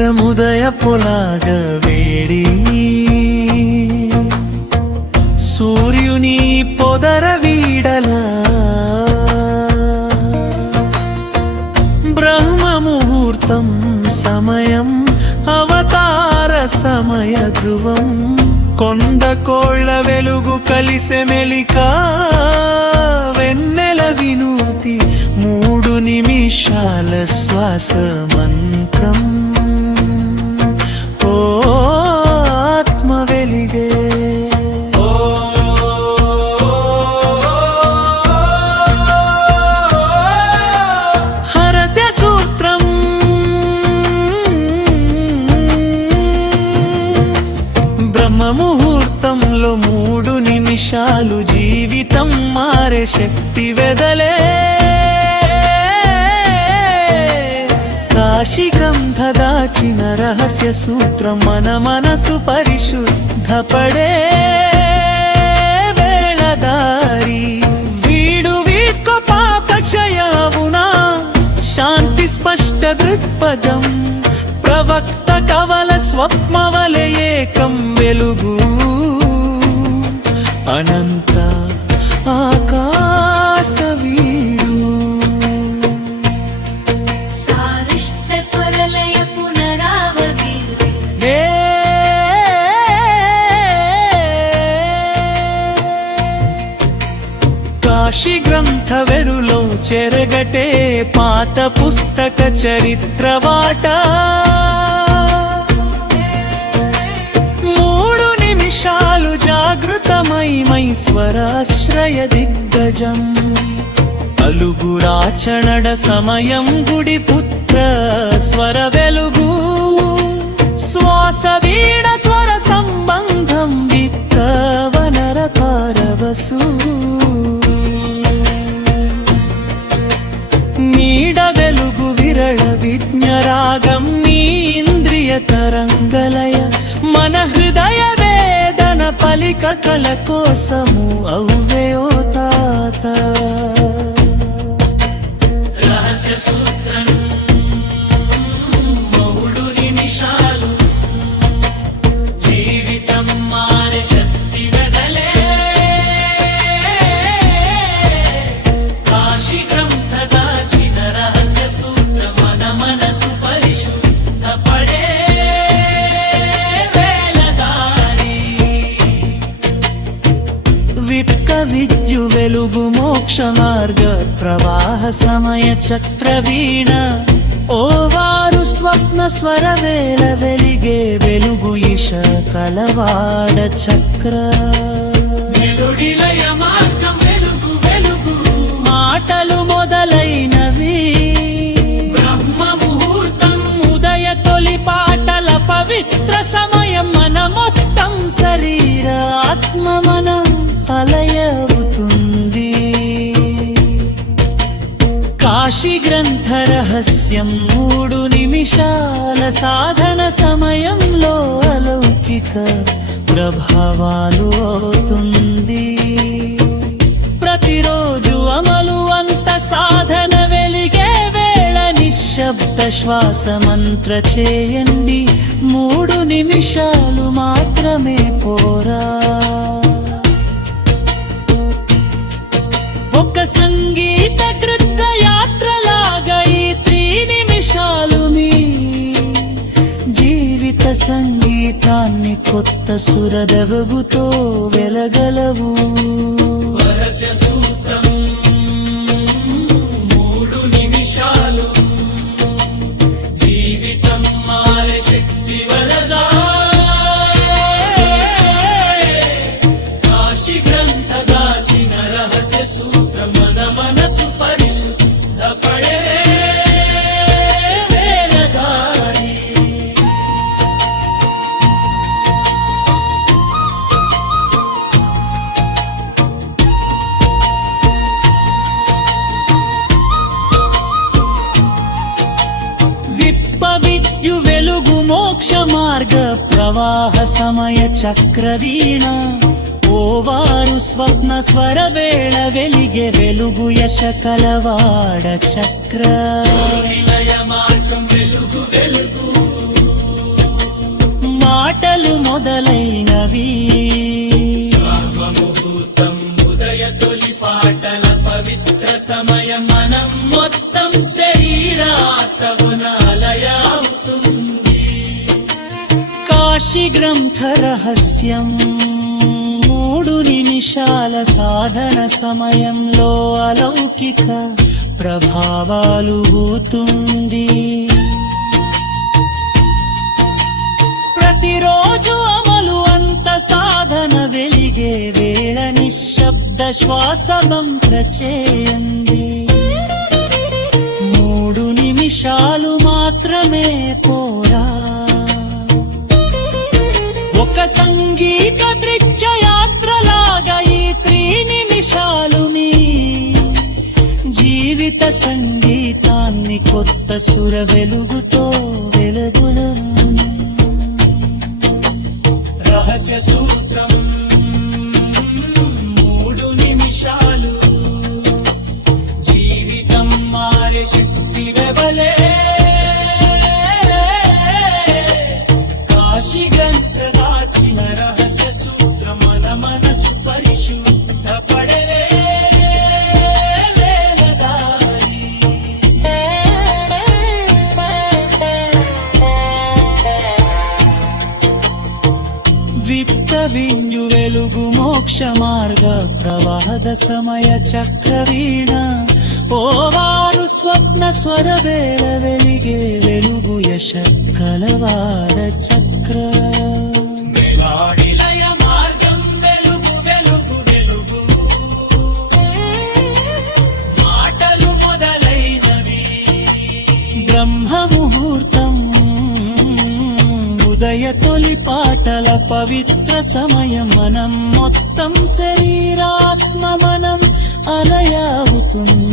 సాయంత్రముదయ పొలాగ వేడి సూర్యుని పొదర వీడల బ్రహ్మముహూర్తం సమయం అవతార సమయ ధ్రువం కొండ కోళ్ళ వెలుగు కలిసె మెలిక వెన్నెల వినూతి 3 నిమిషాల శ్వాస మంత్రం ఓ ఆత్మ వెలిగే హరస్య సూత్రం బ్రహ్మముహూర్తంలో 3 నిమిషాలు జీవితం మారే శక్తి వెదలే కాశీ గ్రంథ దాచిన రహస్య సూత్రం మన మనసు పరిశుద్ధపడే వేళదారి వీడు వీడ్కో పాప క్షయవునా శాంతి స్పష్ట దృక్పథం ప్రవక్త కవల స్వప్నవలే ఏకం వెలుగు అనంత ఆకాశ వీడు స్వరలయ పునరావృతి కాశీ గ్రంథ వెరులో చెరగటే పాత పుస్తక చరిత్ర వాట 3 నిమిషాలు జాగృతమై స్వరాశ్రయ దిగ్గజం అలుగురాచనడ సమయం గుడి పుత్ర స్వర వెలుగు శ్వాస వీడ స్వర సంబంధం విత్తవనర పారవసు నీడ వెలుగు విరళ విజ్ఞరాగం నీ ఇంద్రియ తరంగలయ మన హృదయ వేదన పలిక కళ కోసము అవ్వే ఓ తాత రహస్య సూత్రం 3 నిమిషాలు జీవితం మారే శక్తి వెదలే కాశీ గ్రంథ దాచిన రహస్య సూత్రం మన మనసు పరిశుద్ధపడే వేళదారి విట్క విద్యు వెలుగు మోక్ష మార్గ ప్రవాహ సమయ చక్ర వీణ ఓవారు స్వప్న స్వర వేళ వెలిగే వెలుగు ఇష కలవాడ చక్ర మెలుడిలయ మార్గం వెలుగు వెలుగు మాటలు మొదలైనవి బ్రహ్మ ముహూర్తం ఉదయ తొలి పాటల పవిత్ర సమయం మన మొత్తం శరీర ఆత్మ మనం అలయవుతుంది కాశీ గ్రంథ రహస్యం 3 నిమిషాల సాధన సమయంలో అలౌకిక ప్రభావాలు అవుతుంది ప్రతిరోజు అమలు అంత సాధన వెలిగే వేళ నిశ్శబ్ద శ్వాస మంత్ర చేయండి 3 నిమిషాలు మాత్రమే పోరా ఒక సంగీత కృత యాత్రలాగా ఈ 3 నిమిషాలు మీ జీవిత సంగీతాన్ని కొత్త సురదవగుతో వెలగలవు రహస్య సూత్రం 3 నిమిషాలు జీవితం మారే శక్తి వరదా కాశీ గ్రంథ దాచిన రహస్య సూత్రం మన మనసు పరిశుద్ధపడే వేళదారి విద్యు వెలుగు మోక్ష మార్గ ప్రవాహ సమయ చక్ర వీణ ఓవారు స్వప్న స్వర వేళ వెలిగే వెలుగు యశ కలవాడ చక్ర మార్గం వెలుగు వెలుగు మొదలైనవి ముహూర్తం ఉదయ తొలి పాటల పవిత్ర సమయం మనం మొత్తం శరీరాతవున అలయావుతుంది. కాశీ గ్రంథ రహస్యం 3 నిమిషాల సాధన సమయంలో అలౌకిక ప్రభావాలు ఊతుంది. ప్రతిరోజు అమలు అంత సాధన వెలిగే వేళ నిశ్శబ్ద శ్వాస మంత్ర చేయండి. 3 నిమిషాలు మాత్రమే పోరా, ఒక సంగీత దృశ్య యాత్రలాగా ఈ 3 నిమిషాలు మీ జీవిత సంగీతాన్ని కొత్త సుర వెలుగుతో వెలుగులు. రహస్య సూత్రం 3 నిమిషాలు జీవితం మారే శక్తి వెబలే. కాశీ గంట దాచిన రహస్య సూత్రం మన మనసు పరిశుద్ధ పడే వేళదారి. విప్త వింజు వెలుగు మోక్ష మార్గ ప్రవాహద సమయ చక్రవీణ ఓవారు స్వప్న స్వర వేళ వెలిగే వెలుగు యశ కలవార చక్ర. వేలాడిలయ మార్గం వెలుగు వెలుగు వెలుగు మాటలు మొదలైనవి. బ్రహ్మ ముహూర్తం ఉదయ తొలి పాటల పవిత్ర సమయం మనం మొత్తం శరీరాత్మ మనం అలయావుతుంది.